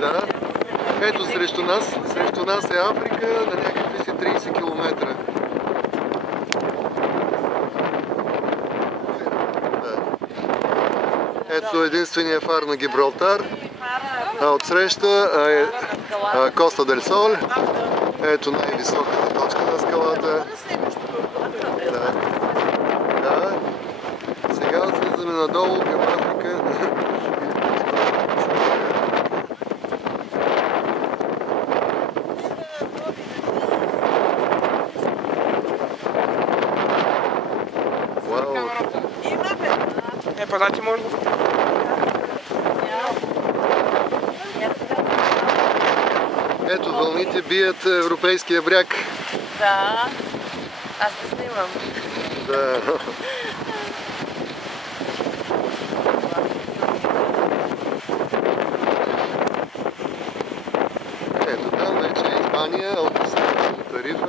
Да. Ето срещу нас е Африка на някакви си 30 км. Да. Ето единствения фар на Гибралтар. А отсреща е Коста дель Сол. Ето най-високата точка на скалата. Да. Да. Сега слизаме надолу към Африка. Вау! Па ти може да... Ето вълните бият европейския бряг. Да, аз те снимам. Да. Ето там вече е Испания, от Тарифа.